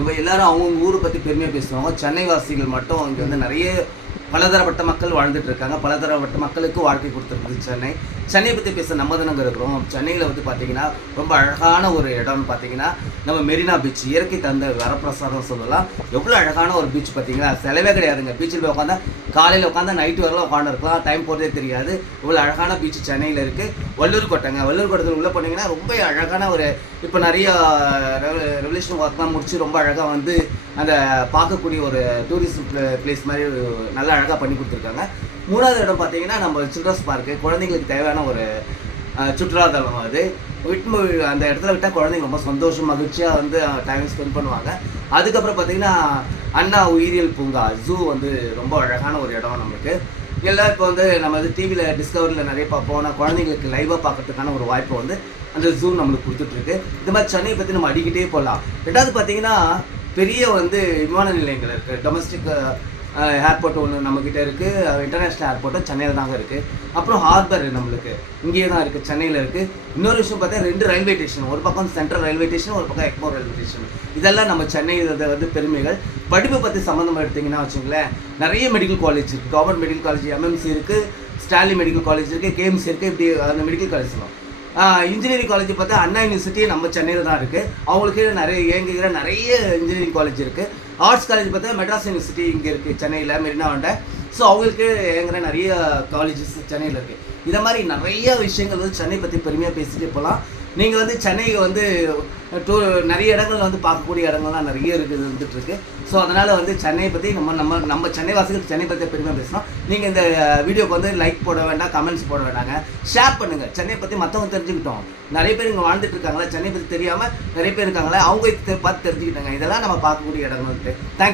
நம்ம எல்லாரும் அவங்கவுங்க ஊரை பற்றி பெருமையாக பேசுவாங்க. சென்னை வாசிகள் மட்டும் இங்கே வந்து நிறைய பலதரப்பட்ட மக்கள் வாழ்ந்துட்டு இருக்காங்க. பலதரப்பட்ட மக்களுக்கு வாழ்க்கை கொடுத்துருக்குது சென்னை. சென்னையை பற்றி பேச நம்ம தானங்க இருக்கிறோம். சென்னையில் வந்து பார்த்திங்கன்னா ரொம்ப அழகான ஒரு இடம்னு பார்த்தீங்கன்னா நம்ம மெரினா பீச், இயற்கை தந்த வரப்பிரசாதம் சொல்லலாம். எவ்வளோ அழகான ஒரு பீச் பார்த்தீங்கன்னா, செலவே கிடையாதுங்க. பீச்சில் போய் உட்காந்தா காலையில் உட்காந்தா நைட்டு வரலாம் உட்காந்துருக்கலாம், டைம் போகிறதே தெரியாது. இவ்வளோ அழகான பீச் சென்னையில் இருக்குது. வள்ளூர் கோட்டைங்க, வள்ளூர் கோட்டத்தில் உள்ளே போனீங்கன்னா ரொம்ப அழகான ஒரு, இப்போ நிறைய ரெவல்யூஷன் ஒர்க்லாம் முடிச்சு ரொம்ப அழகாக வந்து அந்த பார்க்கக்கூடிய ஒரு டூரிஸ்ட் பிளேஸ் மாதிரி நல்லா அழகாக பண்ணி கொடுத்துருக்காங்க. மூணாவது இடம் பார்த்தீங்கன்னா நம்ம சில்ட்ரன்ஸ் பார்க்கு, குழந்தைங்களுக்கு தேவையான ஒரு சுற்றுலாத்தலம். அது விட்டு அந்த இடத்துல விட்டால் குழந்தைங்க ரொம்ப சந்தோஷம் மகிழ்ச்சியாக வந்து டைம் ஸ்பெண்ட் பண்ணுவாங்க. அதுக்கப்புறம் பார்த்திங்கன்னா அண்ணா உயிரியல் பூங்கா, ஜூ வந்து ரொம்ப அழகான ஒரு இடம் நம்மளுக்கு. எல்லாம் இப்போ வந்து நம்ம வந்து டிவியில் டிஸ்கவரியில் நிறைய பார்ப்போம். குழந்தைங்களுக்கு லைவாக பார்க்கறதுக்கான ஒரு வாய்ப்பை வந்து அந்த ஜூ நம்மளுக்கு கொடுத்துட்ருக்கு. இந்த மாதிரி சென்னையை பற்றி நம்ம அடிக்கிட்டே போகலாம். ரெண்டாவது பார்த்திங்கன்னா பெரிய வந்து விமான நிலையங்கள் இருக்குது. டொமஸ்டிக் ஏர்போர்ட் ஒன்று நம்மக்கிட்ட இருக்குது. இன்டர்நேஷ்னல் ஏர்போர்ட்டும் சென்னையில் தாங்க இருக்குது. அப்புறம் ஹார்பர் நம்மளுக்கு இங்கேயே தான் இருக்குது, சென்னையில் இருக்குது. இன்னொரு விஷயம் பார்த்தா 2 ரயில்வே ஸ்டேஷன், ஒரு பக்கம் சென்ட்ரல் ரயில்வே ஸ்டேஷன், ஒரு பக்கம் எக்மோர் ரயில்வே ஸ்டேஷன். இதெல்லாம் நம்ம சென்னையில் வந்து பெருமைகள். படிப்பை பற்றி சம்மந்தமாக எடுத்திங்கன்னா வச்சுங்களேன், நிறைய மெடிக்கல் காலேஜ் இருக்குது. கவர்மெண்ட் மெடிக்கல் காலேஜ் எம்எம்சி இருக்குது, ஸ்டான்லி மெடிக்கல் காலேஜ் இருக்குது, கேஎம்சி இருக்குது. இப்படி அந்த மெடிக்கல் காலேஜ்லாம் இன்ஜினியரிங் காலேஜ் பார்த்தா அண்ணா யூனிவர்சிட்டி நம்ம சென்னையில் தான் இருக்குது. அவங்களுக்கு நிறைய இயங்குகிற நிறைய இன்ஜினியரிங் காலேஜ் இருக்குது. ஆர்ட்ஸ் காலேஜ் பார்த்தா மெட்ராஸ் யூனிவர்சிட்டி இங்கே இருக்குது சென்னையில் மெரினாண்ட. ஸோ அவங்களுக்கு இயங்குகிற நிறைய காலேஜஸ் சென்னையில் இருக்குது. இதை மாதிரி நிறைய விஷயங்கள் வந்து சென்னை பற்றி பெருமையாக பேசிகிட்டே போகலாம். நீங்கள் வந்து சென்னையை வந்து நிறைய இடங்கள் வந்து பார்க்கக்கூடிய இடங்கள்லாம் நிறைய இருக்குது வந்துட்டுருக்கு. ஸோ அதனால் வந்து சென்னையை பற்றி நம்ம சென்னை வாசிகள் சென்னை பற்றி பெருமையாக பேசணும். நீங்கள் இந்த வீடியோக்கு வந்து லைக் போட வேண்டாம், கமெண்ட்ஸ் போட வேண்டாங்க, ஷேர் பண்ணுங்கள். சென்னையை பற்றி மற்றவங்க தெரிஞ்சுக்கிட்டோம். நிறைய பேர் இங்கே வாழ்ந்துட்டு இருக்காங்களா, சென்னை பற்றி தெரியாமல் நிறைய பேர் இருக்காங்களா, அவங்க பார்த்து தெரிஞ்சுக்கிட்டாங்க. இதெல்லாம் நம்ம பார்க்கக்கூடிய இடங்கள் வந்துட்டு. தேங்க்யூ.